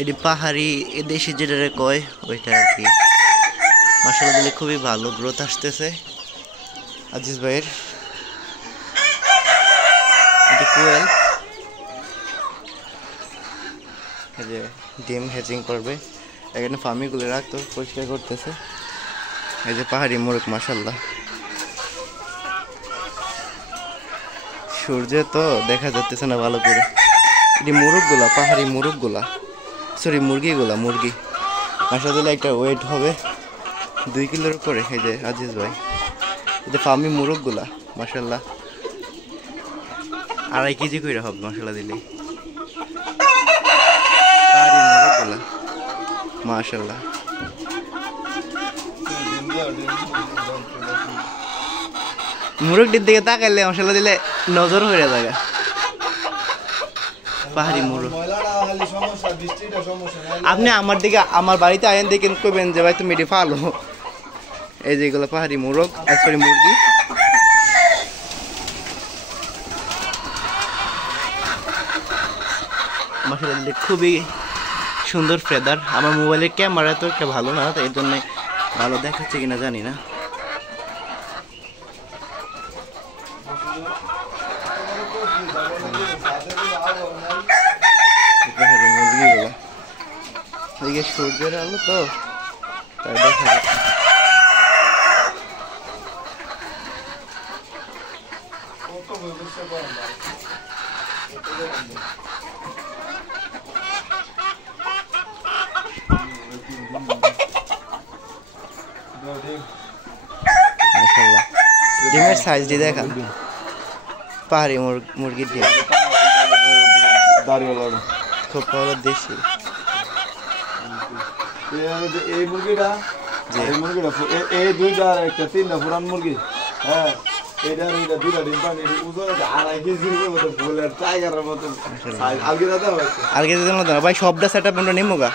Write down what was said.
এটি পাহাড়ি দেশি যেটা কয় ওইটা আর কি। মাশাআল্লাহ দিলে খুবই ভালো গ্রোথ আসতেছে আজিজ ভাইয়ের। এটি কোয়েল, এই যে ডিম হ্যাচিং করবে, এখানে ফার্মিগুলো রাখতো পরিষ্কার করতেছে। এই যে পাহাড়ি মোরগ মাশাআল্লাহ, সূর্যে তো দেখা যাচ্ছে না ভালো করে। এটি মোরগগুলা, পাহাড়ি মোরগগুলা, সরি মুরগিগুলা, মুরগি মাশাআল্লাহ একটা ওয়েট হবে 2 কিলোর উপরে। এই যে আজিজ ভাই, এই যে ফার্মি মোরগগুলা মাশাআল্লাহ 2.5 কেজি করে হবে মাশাআল্লাহ দিলে। পাহাড়ি মোরগগুলা মাশাআল্লাহ। মুরগটির দিকে তাকাইলে মাশাআল্লাহ দিলে নজর হয়ে যায়। পাহাড়ি মুরগ আপনি আমার দিকে, আমার বাড়িতে আইন দেখেন কইবেন যে ভাই তুমি এটি ফালো। এই যেগুলো পাহাড়ি মুরগ, সরি মুরগি। মাশাআল্লাহ খুবই সুন্দর ফেদার। আমার মোবাইলের ক্যামেরা তো একটা ভালো না, তাই জন্য ভালো দেখাচ্ছে কিনা জানি না। মুরগিগুলো এদিকে সূর্যের আলো তো তাই দেখা যাচ্ছে। ডিমের সাইজটি দেখা, পাহাড়ি মুরগির ডিম খুব ভালো দেশি। এই মুরগিটা, এই মুরগিটা এই 2টা আর একটা 3টা পুরান মুরগি। হ্যাঁ এটা এটা 2টা ডিম পানি ওজন 2.5 কেজির মতো ফুলের টাইগারের মতো সাইজ। আলগে দাদা আলগে দাদা ভাই সবটা সেটআপ আমরা নেমোগা।